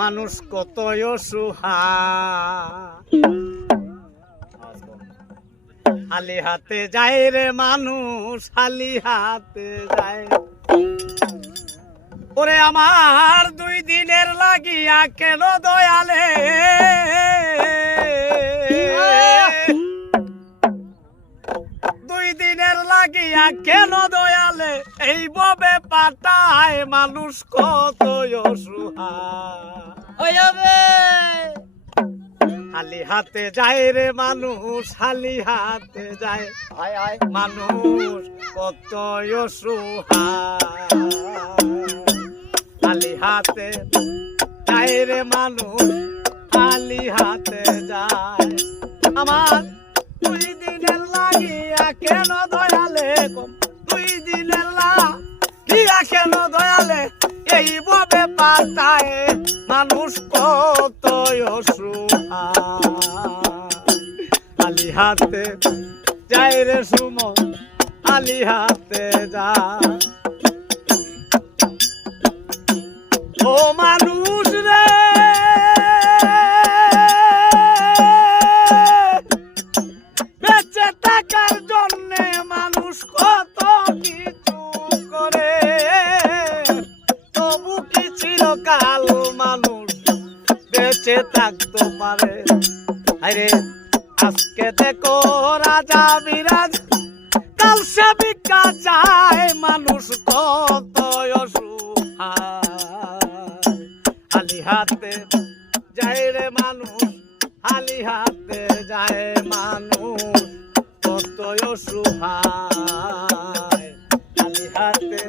মানুষ কতই অসহায় খালি হাতে যায় রে মানুষ খালি হাতে যায় ওরে আমার 2 দিনের লাগিয়া কেন দয়ালে 2 দিনের লাগিয়া কেন দয়ালে এইভাবে পাঠায় মানুষ কত অসহায় খালি হাতে যায় রে মানুষ খালি হাতে যায় মানুষ কত অসহায় খালি হাতে যায় রে মানুষ খালি হাতে যায় আমার 2 দিনের লাগিয়া কেন দয়ালে 2 দিনের লাগিয়া কেন দয়ালে এইভাবে পাঠায় মানুষ কত অসহায় খালি হাতে যায় রে সুমন খালি হাতে যায় ও মানুষ রে বেঁচে থাকার জন্যে মানুষ কত কিছু করে তবু কি চিরকাল মানুষ বেঁচে থাকতে পারে আরে আজকে দেখো রাজা বিরাজ কাল সে ভিক্ষা চায় মানুষ কত অসহায় খালি হাতে যায় রে মানুষ খালি হাতে যায় মানুষ কত অসহায় খালি হাতে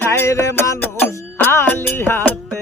যায় রে মানুষ খালি হাতে